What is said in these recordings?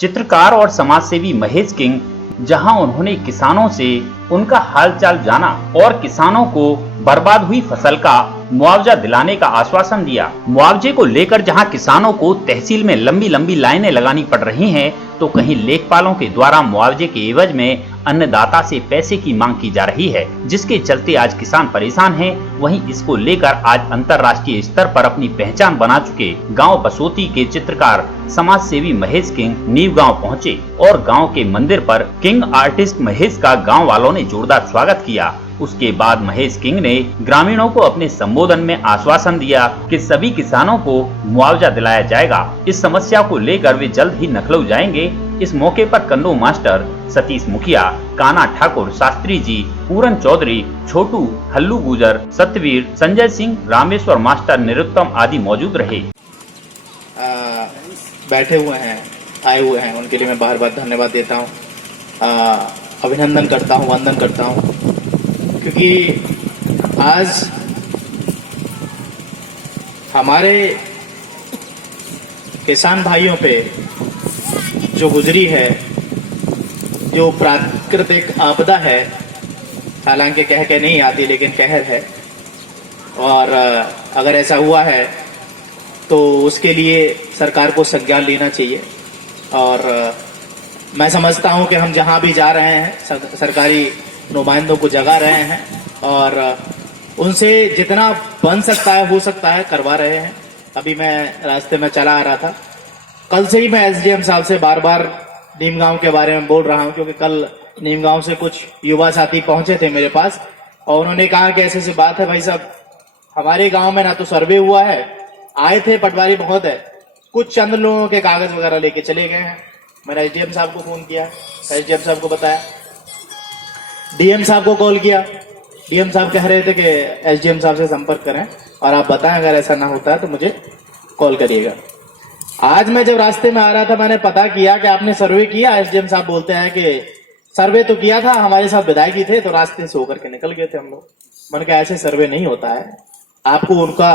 चित्रकार और समाजसेवी महेश किंग, जहां उन्होंने किसानों से उनका हालचाल जाना और किसानों को बर्बाद हुई फसल का मुआवजा दिलाने का आश्वासन दिया। मुआवजे को लेकर जहां किसानों को तहसील में लंबी लंबी लाइनें लगानी पड़ रही हैं, तो कहीं लेखपालों के द्वारा मुआवजे के एवज में अन्नदाता से पैसे की मांग की जा रही है, जिसके चलते आज किसान परेशान हैं। वहीं इसको लेकर आज अंतर्राष्ट्रीय स्तर पर अपनी पहचान बना चुके गांव बसोती के चित्रकार समाज सेवी महेश किंग नीव गांव पहुंचे और गांव के मंदिर पर किंग आर्टिस्ट महेश का गांव वालों ने जोरदार स्वागत किया। उसके बाद महेश किंग ने ग्रामीणों को अपने संबोधन में आश्वासन दिया कि सभी किसानों को मुआवजा दिलाया जाएगा। इस समस्या को लेकर वे जल्द ही लखनऊ जाएंगे। इस मौके पर कन्नू मास्टर, सतीश मुखिया, काना ठाकुर, शास्त्री जी, पूरन चौधरी, छोटू, हल्लू गुजर, सत्यवीर, संजय सिंह, रामेश्वर मास्टर, निरुत्तम आदि मौजूद रहे। बैठे हुए हैं, आए हुए हैं, उनके लिए मैं बार बार धन्यवाद देता हूँ, अभिनंदन करता हूँ, वंदन करता हूँ, क्योंकि आज हमारे किसान भाइयों पे जो गुजरी है, जो प्राकृतिक आपदा है, हालांकि कह के नहीं आती लेकिन कहर है, और अगर ऐसा हुआ है तो उसके लिए सरकार को संज्ञान लेना चाहिए। और मैं समझता हूं कि हम जहां भी जा रहे हैं सरकारी नुमाइंदों को जगा रहे हैं और उनसे जितना बन सकता है, हो सकता है, करवा रहे हैं। अभी मैं रास्ते में चला आ रहा था, कल से ही मैं एसडीएम साहब से बार बार नीमगांव के बारे में बोल रहा हूं, क्योंकि कल नीमगांव से कुछ युवा साथी पहुंचे थे मेरे पास और उन्होंने कहा कि ऐसी बात है भाई साहब, हमारे गांव में ना तो सर्वे हुआ है, आए थे, पटवारी बहुत है, कुछ चंद लोगों के कागज वगैरह लेके चले गए हैं। मैंने एसडीएम साहब को फोन किया, एसडीएम साहब को बताया, डीएम साहब को कॉल किया, डीएम साहब कह रहे थे कि एसडीएम साहब से संपर्क करें और आप बताएं अगर ऐसा ना होता है तो मुझे कॉल करिएगा। आज मैं जब रास्ते में आ रहा था, मैंने पता किया कि आपने सर्वे किया। एसडीएम साहब बोलते हैं कि सर्वे तो किया था, हमारे साथ विधायक ही थे, तो रास्ते से होकर के निकल गए थे हम लोग। मैंने कहा ऐसे सर्वे नहीं होता है, आपको उनका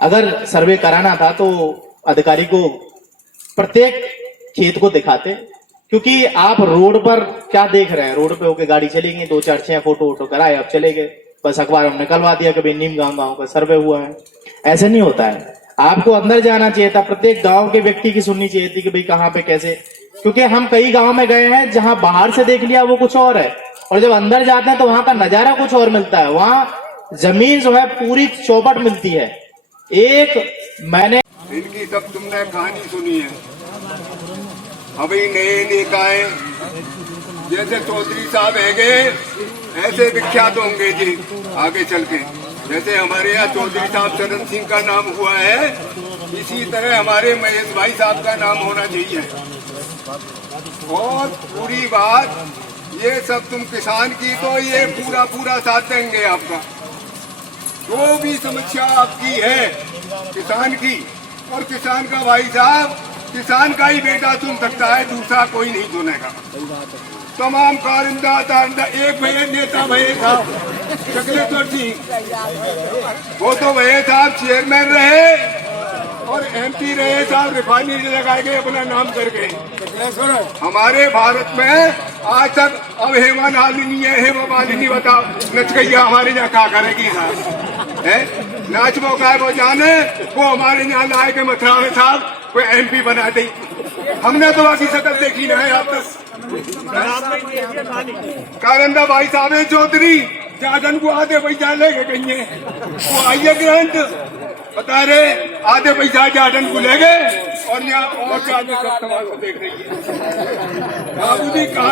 अगर सर्वे कराना था तो अधिकारी को प्रत्येक खेत को दिखाते, क्योंकि आप रोड पर क्या देख रहे हैं, रोड पे होके गाड़ी चली गई, 2-4-6 फोटो वोटो कराए, अब चले गए, बस अखबार में निकलवा दिया कि भाई नीमगांव गांव का सर्वे हुआ है। ऐसे नहीं होता है, आपको अंदर जाना चाहिए था, प्रत्येक गांव के व्यक्ति की सुननी चाहिए थी कि भाई कहाँ पे कैसे, क्योंकि हम कई गांव में गए हैं जहां बाहर से देख लिया वो कुछ और है और जब अंदर जाते हैं तो वहां का नजारा कुछ और मिलता है। वहां जमीन जो है पूरी चौपट मिलती है। एक मैंने इनकी सब तुमने कहानी सुनी है, अभी नए निकाय जैसे चौधरी साहब हैंगे ऐसे विख्यात होंगे जी आगे चल के। जैसे हमारे यहाँ चौधरी साहब चरण सिंह का नाम हुआ है, इसी तरह हमारे महेश भाई साहब का नाम होना चाहिए। और पूरी बात ये सब तुम किसान की तो ये पूरा पूरा साथ देंगे आपका, जो भी समस्या आपकी है किसान की। और किसान का भाई साहब, किसान का ही बेटा सुन सकता है, दूसरा कोई नहीं सुनेगा। तमाम कारिंदा तारिंदा, एक भैया नेता भैया साहब चकलेश्वर सिंह, वो तो भैया साहब चेयरमैन रहे और एमपी रहे साहब, रिफाइनरी लगाए गए अपना नाम करके। हमारे भारत में आज तक अब हेमा मालिनी है, हेमा मालिनी बताओ नच गई हमारे यहाँ क्या करेगी साहब, है नाच मौका है वो जाने, वो हमारे यहाँ लाए के मथुरा में साहब कोई एमपी बना दे। हमने तो बाकी शकल देखी ना है आप तक। कारिंदा भाई साहब चौधरी जागन को आधे पैसा लेके गई है, वो आइए ग्रांट बता रहे आधे पैसा जागन को ले गए और यहाँ और जाके सब समाज को देख रही है। बाबूजी कहा